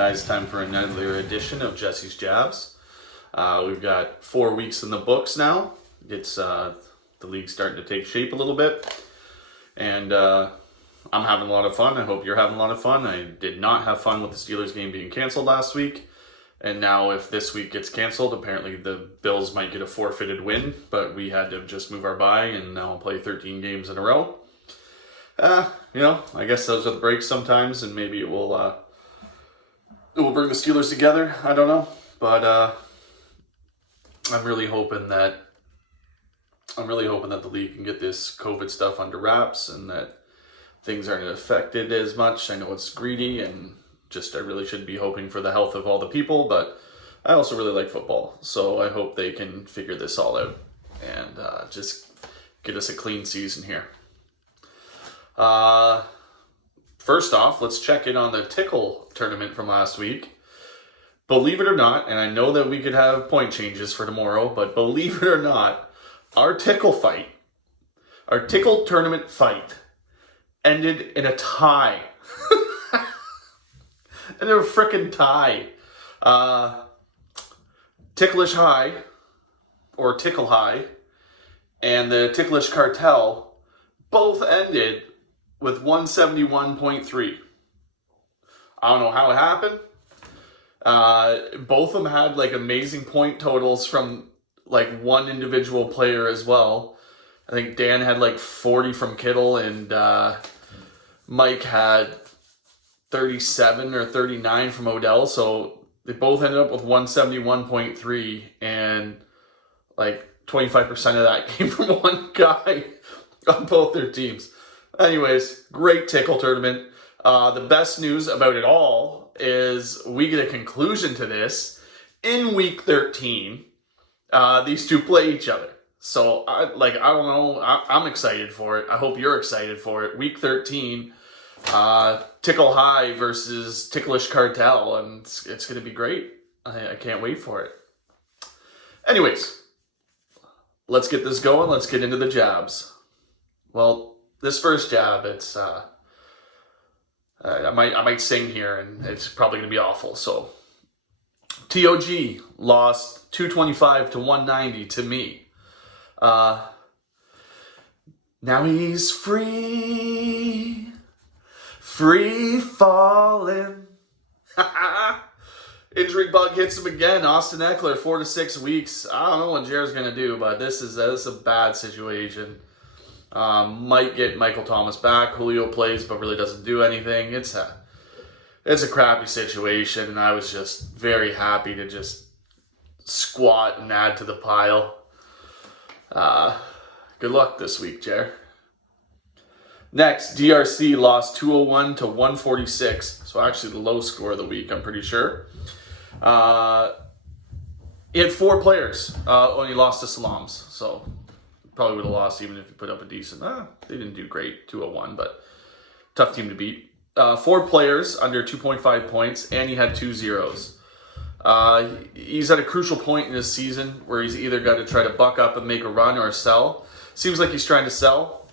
guys, time for another edition of Jesse's Jabs. We've got 4 weeks in the books now. It's the league's starting to take shape a little bit, and I'm having a lot of fun. I hope you're having a lot of fun. I did not have fun with the Steelers game being canceled last week, and now if this week gets canceled, apparently the Bills might get a forfeited win, but we had to just move our bye and now play 13 games in a row. I guess those are the breaks sometimes, and maybe it will bring the Steelers together. I don't know, but I'm really hoping that the league can get this COVID stuff under wraps and that things aren't affected as much. I know it's greedy, and I really should be hoping for the health of all the people, but I also really like football, so I hope they can figure this all out and just get us a clean season here. First off, let's check in on the Tickle tournament from last week. Believe it or not, and I know that we could have point changes for tomorrow, but believe it or not, our Tickle tournament fight ended in a tie. And a frickin' tie. Ticklish High, or Tickle High, and the Ticklish Cartel both ended with 171.3. I don't know how it happened. Both of them had amazing point totals from one individual player as well. I think Dan had 40 from Kittle, and Mike had 37 or 39 from Odell. So they both ended up with 171.3, and 25% of that came from one guy on both their teams. Anyways, great Tickle tournament. The best news about it all is we get a conclusion to this in week 13. These two play each other. So I don't know. I'm excited for it. I hope you're excited for it. Week 13, Tickle High versus Ticklish Cartel, and it's going to be great. I can't wait for it. Anyways, let's get this going. Let's get into the jabs. Well, this first jab, it's I might sing here, and it's probably gonna be awful. So, TOG lost 225 to 190 to me. Now he's free falling. Injury bug hits him again. Austin Eckler, 4 to 6 weeks. I don't know what Jared's gonna do, but this is a bad situation. Might get Michael Thomas back. Julio plays, but really doesn't do anything. It's a crappy situation, and I was just very happy to just squat and add to the pile. Good luck this week, Jer. Next, DRC lost 201 to 146. So actually the low score of the week, I'm pretty sure. He had 4 players. Only lost to Salams, so probably would have lost even if you put up a decent. They didn't do great, 201, but tough team to beat. 4 players under 2.5 points, and he had 2 zeros. He's at a crucial point in his season where he's either got to try to buck up and make a run or sell. Seems like he's trying to sell.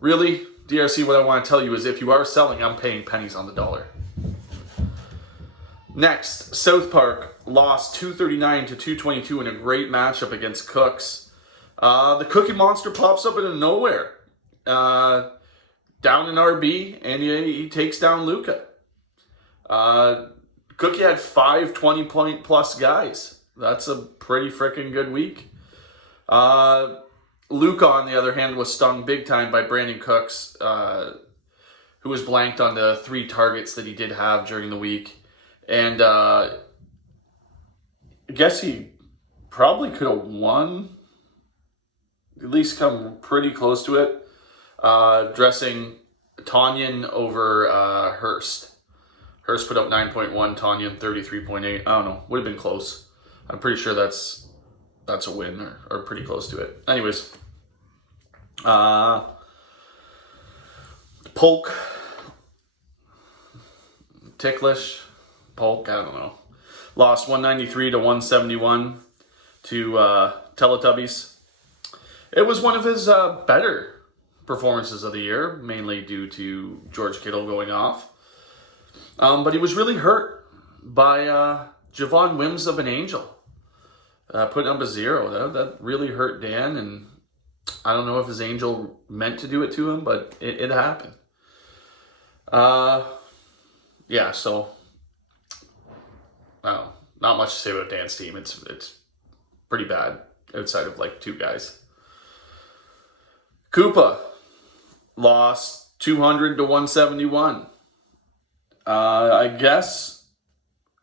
Really, DRC, what I want to tell you is if you are selling, I'm paying pennies on the dollar. Next, South Park lost 239 to 222 in a great matchup against Cooks. The Cookie Monster pops up out of nowhere. Down in RB, and he takes down Luca. Cookie had 5 20-point plus guys. That's a pretty freaking good week. Luca, on the other hand, was stung big time by Brandon Cooks, who was blanked on the 3 targets that he did have during the week. And I guess he probably could have won, at least come pretty close to it, dressing Tonyan over Hurst. Hurst put up 9.1, Tonyan 33.8. I don't know, would have been close. I'm pretty sure that's a win or pretty close to it. Anyways, Polk, Ticklish, Polk, I don't know. Lost 193 to 171 to Teletubbies. It was one of his better performances of the year, mainly due to George Kittle going off. But he was really hurt by Javon Wims of an Angel. Putting up a 0. That really hurt Dan, and I don't know if his Angel meant to do it to him, but it happened. Yeah, so I don't know. Not much to say about Dan's team. It's pretty bad outside of like 2 guys. Koopa lost 200 to 171. I guess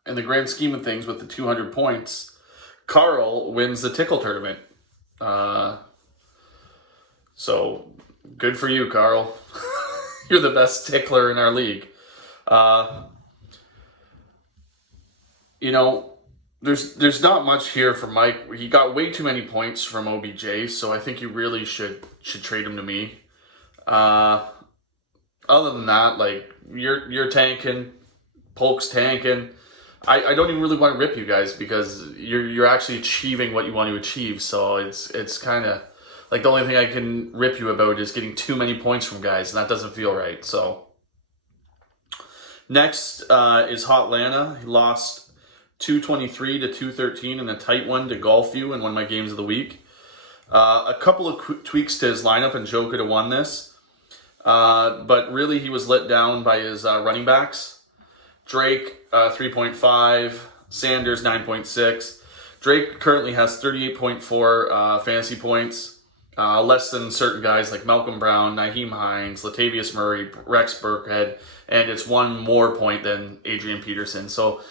in the grand scheme of things, with the 200 points, Carl wins the tickle tournament. So good for you, Carl. You're the best tickler in our league. You know, there's not much here for Mike. He got way too many points from OBJ, so I think you really should trade him to me. Other than that, like you're tanking, Polk's tanking. I don't even really want to rip you guys because you're actually achieving what you want to achieve. So it's kind of like the only thing I can rip you about is getting too many points from guys, and that doesn't feel right. So next is Hotlanta. He lost 223 to 213 in a tight one to Golfview in one of my games of the week. A couple of tweaks to his lineup, and Joe could have won this. But really, he was let down by his running backs. Drake, 3.5. Sanders, 9.6. Drake currently has 38.4 fantasy points. Less than certain guys like Malcolm Brown, Nyheim Hines, Latavius Murray, Rex Burkhead, and it's 1 more point than Adrian Peterson. So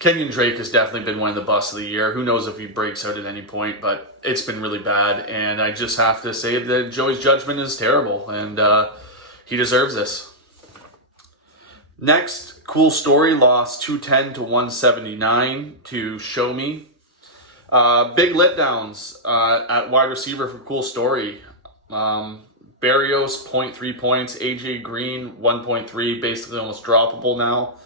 Kenyon Drake has definitely been one of the busts of the year. Who knows if he breaks out at any point, but it's been really bad. And I just have to say that Joey's judgment is terrible, and he deserves this. Next, Cool Story lost 210 to 179 to Show Me. Big letdowns at wide receiver for Cool Story. Barrios, 0.3 points. AJ Green, 1.3, basically almost droppable now.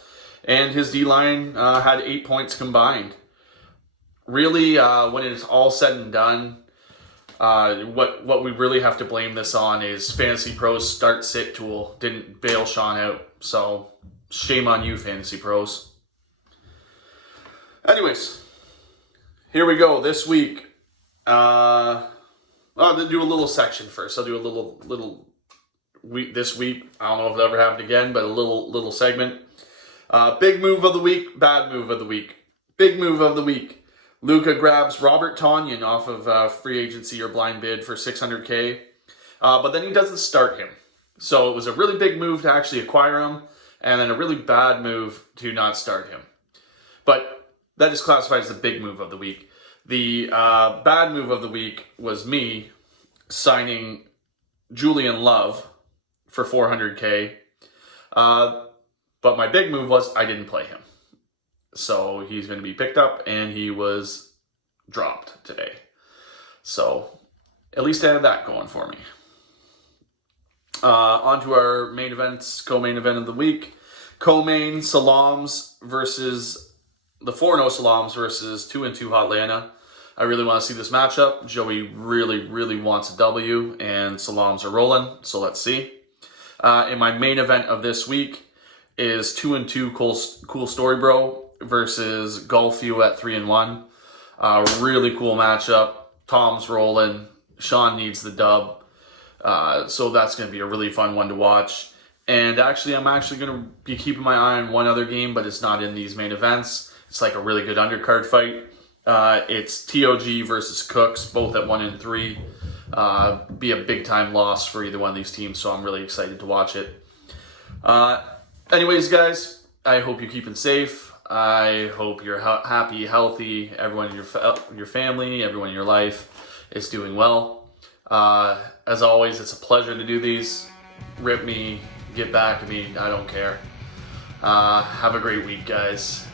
And his D-line had 8 points combined. Really, when it's all said and done, what we really have to blame this on is Fantasy Pros start-sit tool didn't bail Sean out. So, shame on you, Fantasy Pros. Anyways, here we go. This week, I'll do a little section first. I'll do a little week this week. I don't know if it'll ever happen again, but a little segment. Big move of the week, bad move of the week. Big move of the week. Luka grabs Robert Tonyan off of free agency or blind bid for $600K, but then he doesn't start him. So it was a really big move to actually acquire him, and then a really bad move to not start him. But that is classified as the big move of the week. The bad move of the week was me signing Julian Love for $400K. But my big move was I didn't play him. So he's going to be picked up, and he was dropped today. So at least I had that going for me. On to our main events, co-main event of the week. Co-main Salams versus the 4-0 Salams versus 2-2 Hotlanta. I really want to see this matchup. Joey really wants a W, and Salams are rolling, so let's see. In my main event of this week is 2-2 Cool Story Bro versus Golfview at 3-1. Really cool matchup. Tom's rolling. Sean needs the dub. So that's going to be a really fun one to watch. And actually, I'm actually going to be keeping my eye on one other game, but it's not in these main events. It's like a really good undercard fight. It's TOG versus Cooks, both at 1-3. Be a big time loss for either one of these teams, so I'm really excited to watch it. Anyways, guys, I hope you're keeping safe. I hope you're happy, healthy. Everyone in your family, everyone in your life is doing well. As always, it's a pleasure to do these. Rip me, get back at me, I don't care. Have a great week, guys.